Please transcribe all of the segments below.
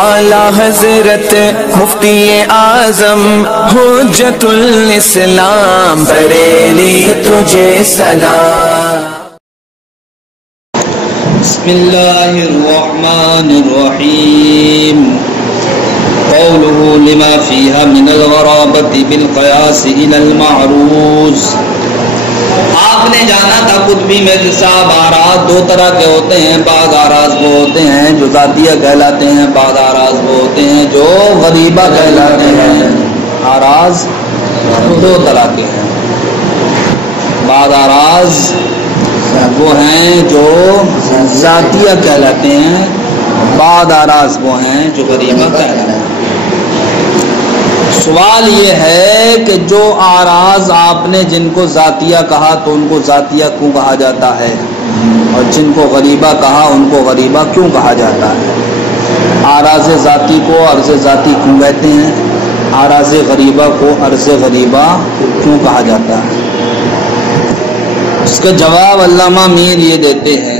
اعلی حضرت مفتی اعظم حجت الاسلام بریلی تجھے سلام۔ بسم اللہ الرحمن الرحیم۔ قوله لما فيها من الغرابة بالقياس إلى المعروض۔ آپ نے جانا تھا قطبی میں کہ صاحب آراز دو طرح کے ہوتے ہیں، بعض آراز وہ ہوتے ہیں جو ذاتیہ کہلاتے ہیں، بعض آراز وہ ہوتے ہیں جو غریبہ کہلاتے ہیں۔ آراز دو طرح کے ہیں، بعض آراز وہ ہیں جو ذاتیہ کہلاتے ہیں، بعض آراز وہ ہیں جو غریبہ کہلاتے ہیں۔ سوال یہ ہے کہ جو آراز آپ نے جن کو ذاتیہ کہا تو ان کو ذاتیہ کیوں کہا جاتا ہے، اور جن کو غریبہ کہا ان کو غریبہ کیوں کہا جاتا ہے؟ آراز ذاتی کو عرض ذاتی کیوں کہتے ہیں؟ آراز غریبہ کو عرض غریبہ کیوں کہا جاتا ہے؟ اس کا جواب علامہ میر یہ دیتے ہیں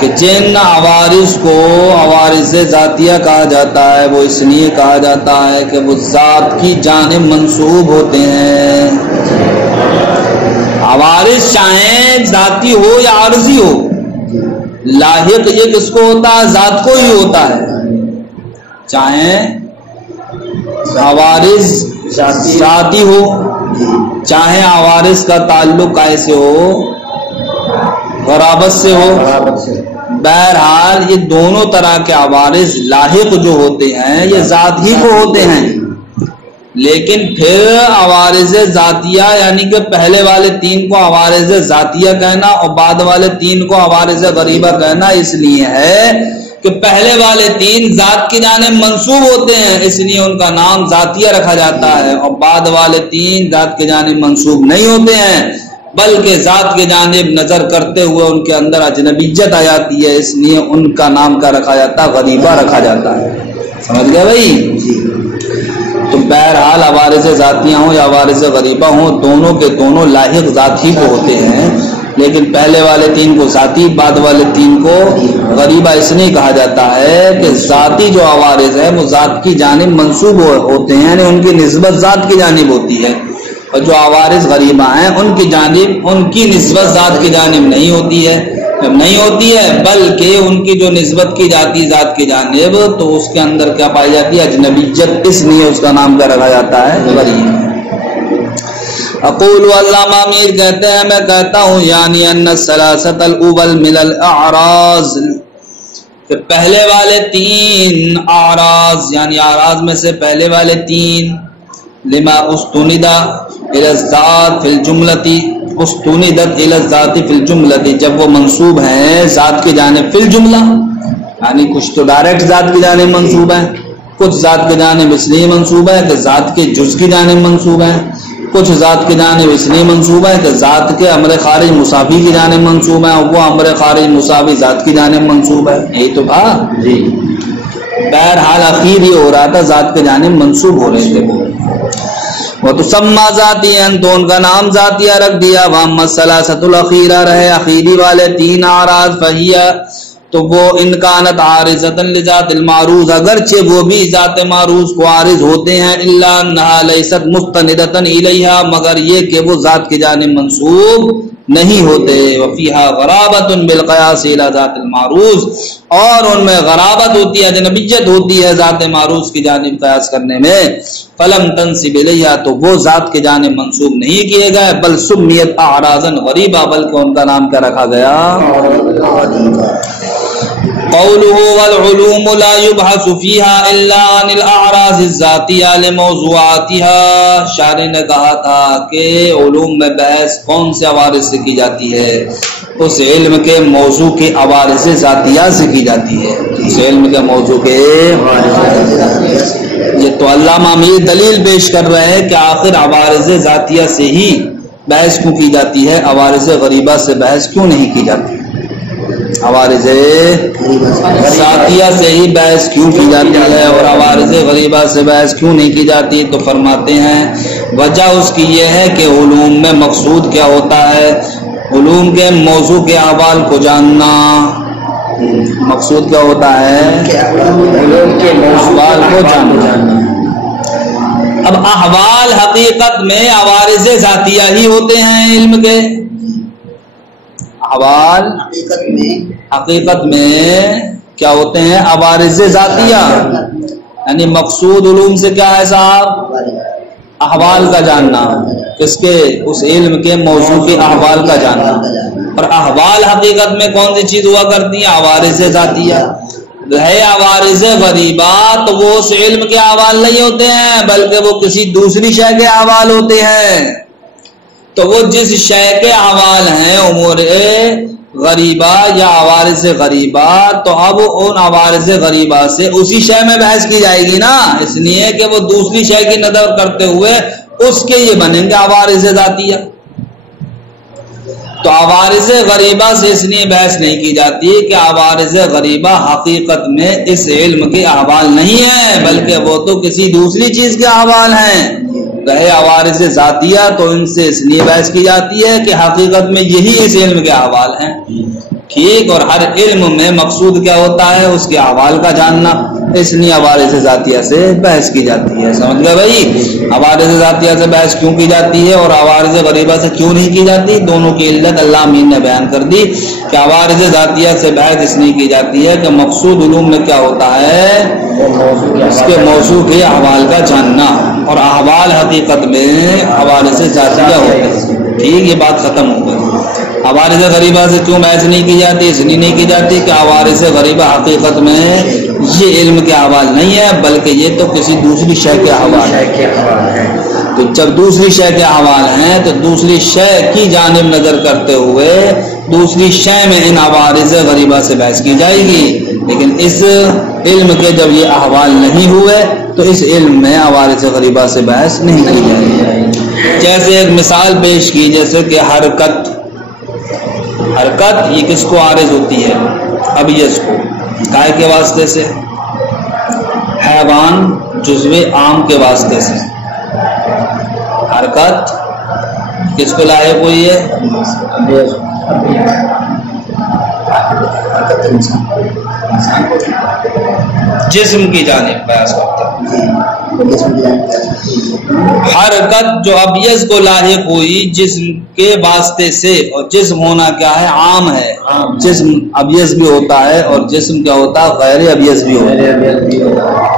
کہ جن عوارض کو عوارض ذاتیہ کہا جاتا ہے وہ اس لیے کہا جاتا ہے کہ وہ ذات کی جانب منسوب ہوتے ہیں۔ عوارض چاہیں ذاتی ہو یا عارضی ہو، لاحق یہ کس کو ہوتا ہے؟ ذات کو ہی ہوتا ہے۔ چاہیں عوارض ذاتی ہو، چاہے عوارض کا تعلق کیسے ہو، غرابت سے ہو، بہرحال یہ دونوں طرح کے عوارض لاحق جو ہوتے ہیں یہ ذات ہی کو ہوتے ہیں۔ لیکن پھر عوارض ذاتیہ یعنی کہ پہلے والے تین کو عوارض ذاتیہ کہنا اور بعد والے تین کو عوارض غریبہ کہنا اس لیے ہے کہ پہلے والے تین ذات کی جانب منسوب ہوتے ہیں، اس لیے ان کا نام ذاتیہ رکھا جاتا ہے، اور بعد والے تین ذات کی جانب منسوب نہیں ہوتے ہیں بلکہ ذات کی جانب نظر کرتے ہوئے ان کے اندر اجنبیت آ جاتی ہے، اس لیے ان کا نام کیا رکھا جاتا ہے؟ غریبہ رکھا جاتا ہے۔ سمجھ گئے بھائی؟ تو بہرحال عوارض ذاتیہ ہوں یا عوارض غریبہ ہوں، دونوں کے دونوں لاحق ذات ہی کو ہوتے ہیں، لیکن پہلے والے تین کو ذاتی، بعد والے تین کو غریبہ اس لیے کہا جاتا ہے کہ ذاتی جو عوارض ہے وہ ذات کی جانب منسوب ہوتے ہیں، یعنی ان کی نسبت ذات کی جانب ہوتی ہے، اور جو عوارض غریبہ ہیں ان کی جانب ان کی نسبت ذات کی جانب نہیں ہوتی ہے، بلکہ ان کی جو نسبت کی جاتی ذات کی جانب تو اس کے اندر کیا پائی جاتی ہے؟ اجنبیت، اس لیے اس کا نام کیا رکھا جاتا ہے؟ غریب۔ اقول علامہ میر کہتے ہیں میں کہتا ہوں یعنی ان الثلاثۃ الاول من الاعراض، کہ پہلے والے تین اعراض یعنی اعراض میں سے پہلے والے تین لما استند الى الذات فی الجملۃ، استندت الى الذات فی الجملۃ، جب وہ منسوب ہیں ذات کی جانب فی الجملہ، یعنی کچھ تو ڈائریکٹ ذات کی جانب منسوب ہیں، کچھ ذات کی جانب اس لیے منسوب ہے کہ ذات کے جز کی جانب منسوب ہیں، کچھ ذات کی جانب اس لیے منسوب ہے کہ ذات کے امر خارج مساوی کی جانب منسوب ہے، اور وہ امر خارج مساوی ذات کی جانب منسوب ہے۔ یہی تو تھا جی۔ بہرحال اخیر یہ ہو رہا تھا ذات کے جانب منسوب ہو رہے تھے وہ تو سما ذاتی ہیں، تو ان کا نام ذاتیہ رکھ دیا۔ وَأَمَّا الثَّلَاثَةُ الْأَخِيرَةُ، رہے اخیری والے تین اعراض، فَهِيَ، تو وہ انکانت عارضۃ لذات المعروض، اگرچہ وہ بھی ذات معروض کو عارض ہوتے ہیں، الا انها لیست مستندۃ الیہا، مگر یہ کہ وہ ذات کی جانب منسوب نہیں ہوتے۔ وفیہا غرابۃ بالقیاس الی ذات المعروض، اور ان میں غرابت ہوتی ہے، اجنبیت ہوتی ہے ذات معروض کی جانب قیاس کرنے میں۔ فلم تنسب الیہا، تو وہ ذات کی جانب منسوب نہیں کیے گئے، بل سمیت اعراضا غریبہ، بلکہ ان کا نام کیا رکھا گیا؟ قوله والعلوم لا يبحث فيها الا عن الاعراض الذاتيه لموضوعاتها، شاعر نے کہا تھا کہ علوم میں بحث کون سے عوارض سے کی جاتی ہے؟ اس علم کے موضوع کے عوارض ذاتیہ سے کی جاتی ہے، اس علم کے موضوع کے۔ یہ تو علامہ میر دلیل پیش کر رہے ہیں کہ آخر عوارض ذاتیہ سے ہی بحث کیوں کی جاتی ہے، عوارض غریبہ سے بحث کیوں نہیں کی جاتی؟ عوارض ذاتیہ سے ہی بحث کیوں کی جاتی ہے اور عوارض غریبہ سے بحث کیوں نہیں کی جاتی؟ تو فرماتے ہیں وجہ اس کی یہ ہے کہ علوم میں مقصود کیا ہوتا ہے؟ علوم کے موضوع کے احوال کو جاننا۔ مقصود کیا ہوتا ہے؟ احوال کو جاننا۔ اب احوال حقیقت میں عوارض ذاتیہ ہی ہوتے ہیں علم کے، احوال حقیقت میں کیا ہوتے ہیں؟ عوارض ذاتیہ، یعنی مقصود علوم سے کیا ہے صاحب؟ احوال کا جاننا، کس کے؟ اس علم کے موضوع کے احوال کا جاننا۔ اور احوال حقیقت میں کون سی چیز ہوا کرتی ہیں؟ عوارض ذاتیہ ہے۔ عوارض غریبہ تو وہ اس علم کے احوال نہیں ہوتے ہیں بلکہ وہ کسی دوسری شے کے احوال ہوتے ہیں۔ تو وہ جس شے کے احوال ہیں امور غریبہ یا عوارض غریبہ، تو اب ان عوارض غریبہ سے اسی شے میں بحث کی جائے گی نا، اس لیے کہ وہ دوسری شے کی نظر کرتے ہوئے اس کے یہ بنیں گے عوارض ذاتیہ۔ تو عوارض غریبہ سے اس لیے بحث نہیں کی جاتی کہ عوارض غریبہ حقیقت میں اس علم کے احوال نہیں ہیں بلکہ وہ تو کسی دوسری چیز کے احوال ہیں۔ رہے عوارض ذاتیہ تو ان سے اس لیے بحث کی جاتی ہے کہ حقیقت میں یہی اس علم کے احوال ہیں، ٹھیک۔ اور ہر علم میں مقصود کیا ہوتا ہے؟ اس کے احوال کا جاننا، اس لیے عوارض ذاتیہ سے بحث کی جاتی ہے۔ سمجھ گئے بھائی؟ عوارض ذاتیہ سے بحث کیوں کی جاتی ہے اور عوارض غریبہ سے کیوں نہیں کی جاتی؟ دونوں کی علت اللہ امین نے بیان کر دی کہ عوارض ذاتیہ سے بحث اس لیے کی جاتی ہے کہ مقصود علوم میں کیا ہوتا ہے؟ اس کے موضوع کے احوال کا جاننا، اور احوال حقیقت میں عوارض ذاتیہ ہوتے ہیں، ٹھیک۔ یہ بات ختم ہو گئی۔ عوارض غریبہ سے کیوں بحث نہیں کی جاتی؟ اس لیے نہیں کی جاتی کہ عوارض غریبہ حقیقت میں یہ علم کے احوال نہیں ہے بلکہ یہ تو کسی دوسری شے کے احوال ہے۔ تو جب دوسری شے کے احوال ہیں تو دوسری شے کی جانب نظر کرتے ہوئے دوسری شے میں ان عوارض غریبہ سے بحث کی جائے گی، لیکن اس علم کے جب یہ احوال نہیں ہوئے تو اس علم میں عوارض غریبہ سے بحث نہیں کی جائے گی۔ جیسے ایک مثال پیش کی، جیسے کہ حرکت یہ کس کو عارض ہوتی ہے؟ ابیض کو، گائے کے واسطے سے، حیوان جزو عام کے واسطے سے۔ حرکت کس کو لاحق ہوئی ہے؟ جسم کی جانب بیان کرتے ہیں۔ حرکت جو ابیض کو لاحق ہوئی جسم کے واسطے سے، اور جسم ہونا کیا ہے؟ عام ہے۔ جسم ابیض بھی ہوتا ہے اور جسم کیا ہوتا ہے؟ غیر ابیض بھی ہوتا ہے۔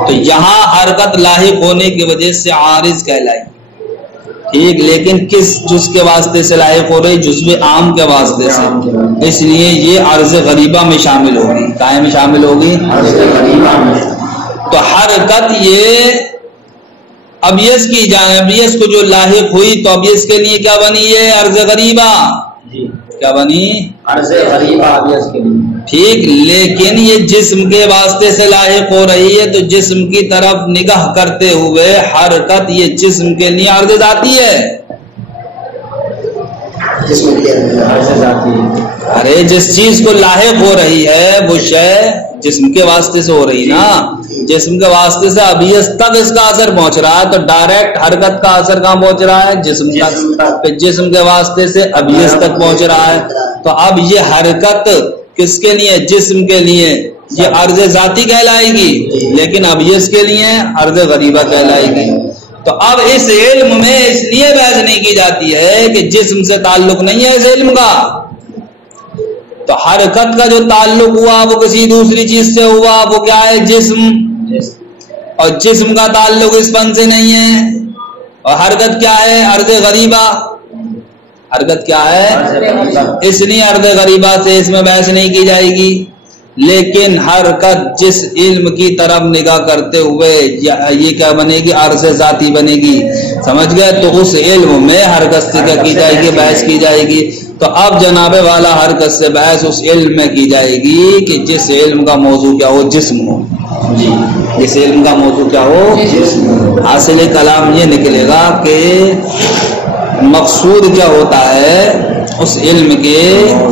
تو یہاں حرکت لاحق ہونے کی وجہ سے عارض کہلائی، ٹھیک، لیکن کس جز کے واسطے سے لاحق ہو رہی؟ جزو عام کے واسطے سے، اس لیے یہ عرض غریبہ میں شامل ہوگی۔ کہاں میں شامل ہوگی؟ تو حرکت یہ ابیض کی جانب، ابیض کو جو لاحق ہوئی تو ابیض کے لیے کیا بنی؟ یہ عرض غریبہ، کیا بنی؟ عرض غریبہ ابیض کے لیے، ٹھیک۔ لیکن یہ جسم کے واسطے سے لاحق ہو رہی ہے تو جسم کی طرف نگاہ کرتے ہوئے حرکت یہ جسم کے لیے عرض ذاتی ہے۔ ارے جس چیز کو لاحق ہو رہی ہے وہ شے جسم کے واسطے سے ہو رہی نا، جسم کے واسطے سے ابیض تک اس کا اثر پہنچ رہا ہے تو ڈائریکٹ حرکت کا اثر کہاں پہنچ رہا ہے؟ جسم تک، جسم کے واسطے سے ابیض تک پہنچ رہا ہے۔ تو اب یہ حرکت کس کے لیے؟ جسم کے لیے یہ عرض ذاتی کہلائے گی، لیکن ابیض کے لیے عرض غریبہ کہلائے گی۔ تو اب اس علم میں اس لیے بحث نہیں کی جاتی ہے کہ جسم سے تعلق نہیں ہے اس علم کا، تو حرکت کا جو تعلق ہوا وہ کسی دوسری چیز سے ہوا، وہ کیا ہے؟ جسم، اور جسم کا تعلق اس فن سے نہیں ہے۔ اور حرکت کیا ہے؟ عرض غریبہ، حرکت کیا ہے؟ اس لیے عرض غریبہ سے اس میں بحث نہیں کی جائے گی۔ لیکن حرکت جس علم کی طرف نگاہ کرتے ہوئے یہ کیا بنے گی؟ عرض ذاتی بنے گی، سمجھ گئے؟ تو اس علم میں حرکت سے کیا کی جائے گی؟ بحث کی جائے گی۔ تو اب جناب والا حرکت سے بحث اس علم میں کی جائے گی کہ جس علم کا موضوع کیا ہو؟ جسم ہو، جس علم کا موضوع کیا ہو؟ جسم۔ حاصل کلام یہ نکلے گا کہ مقصود کیا ہوتا ہے؟ اس علم کے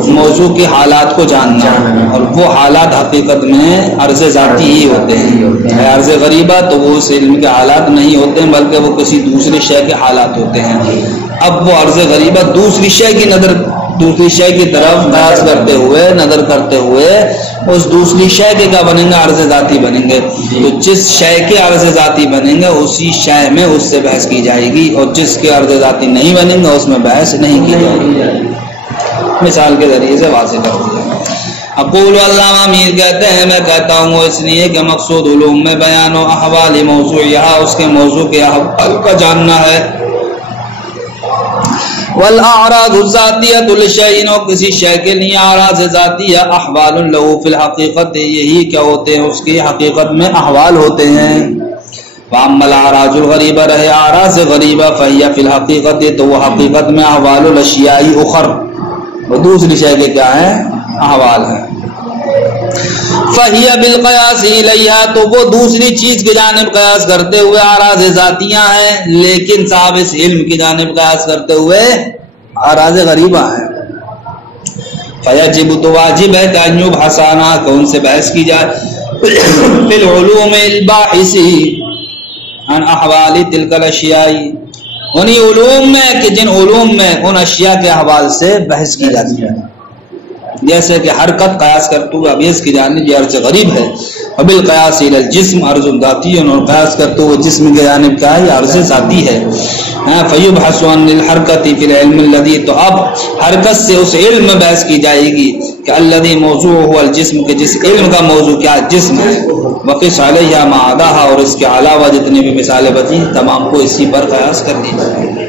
موضوع کے حالات کو جاننا، اور وہ حالات حقیقت میں عرض ذاتی ہی ہوتے ہیں۔ عرض غریبہ تو وہ اس علم کے حالات نہیں ہوتے ہیں بلکہ وہ کسی دوسری شے کے حالات ہوتے ہیں۔ اب وہ عرض غریبہ دوسری شے کی نظر، دوسری شے کی طرف قیاس کرتے ہوئے نظر کرتے ہوئے اس دوسری شے کے کیا بنیں گے؟ عرض ذاتی بنیں گے. تو جس شے کے عرض ذاتی بنیں گے اسی شے میں اس سے بحث کی جائے گی، اور جس کے عرض ذاتی نہیں بنیں گے اس میں بحث نہیں کی جائے گی. مثال کے ذریعے سے واضح کر دیا. اقول علامہ میر کہتے ہیں میں کہتا ہوں وہ اس لیے کہ مقصود علوم میں بیان و احوال موضوعیہ اس کے موضوع کے احوال کا جاننا ہے. والاعراض الذاتیۃ للشیء، کسی شے کے لیے اعراض ذاتیہ احوال له فی الحقیقت، یہی کیا ہوتے ہیں اس کی حقیقت میں احوال ہوتے ہیں. واما الاعراض الغریبہ، رہے اعراض غریبہ فہی فی الحقیقت، تو وہ حقیقت میں احوال الاشیاء اخر، وہ دوسری شے کے کیا ہیں؟ احوال ہیں. فہی بالقیاس الیہا، تو وہ دوسری چیز کی جانب قیاس کرتے ہوئے اعراض ذاتیاں ہیں، لیکن صاحب اس علم کی جانب قیاس کرتے ہوئے اعراض غریبہ ہیں. فیجب، تو واجب ہے کہ ان یبحث عنہا، کہ ان سے بحث کی جائے فی العلوم الباحث عن احوال تلک الاشیاء، انہی علوم میں کہ جن علوم میں ان اشیاء کے احوال سے بحث کی جاتی ہے. جیسے کہ حرکت قیاس کرتے ہوئے اب اس کی جانب یہ عرض غریب ہے، وبالقیاس الی الجسم عرض ذاتی، اور قیاس کرتے ہوئے جسم کی جانب کیا ہے؟ یہ عرض ذاتی ہے. فیبحث عن الحرکت فی العلم الذی، تو اب حرکت سے اس علم میں بحث کی جائے گی کہ الذی موضوع هو الجسم، کہ جس علم کا موضوع کیا ہے؟ جسم ہے. وقس علیہ ما عداها، اور اس کے علاوہ جتنی بھی مثالیں بچی تمام کو اسی پر قیاس کر دی جائے گی.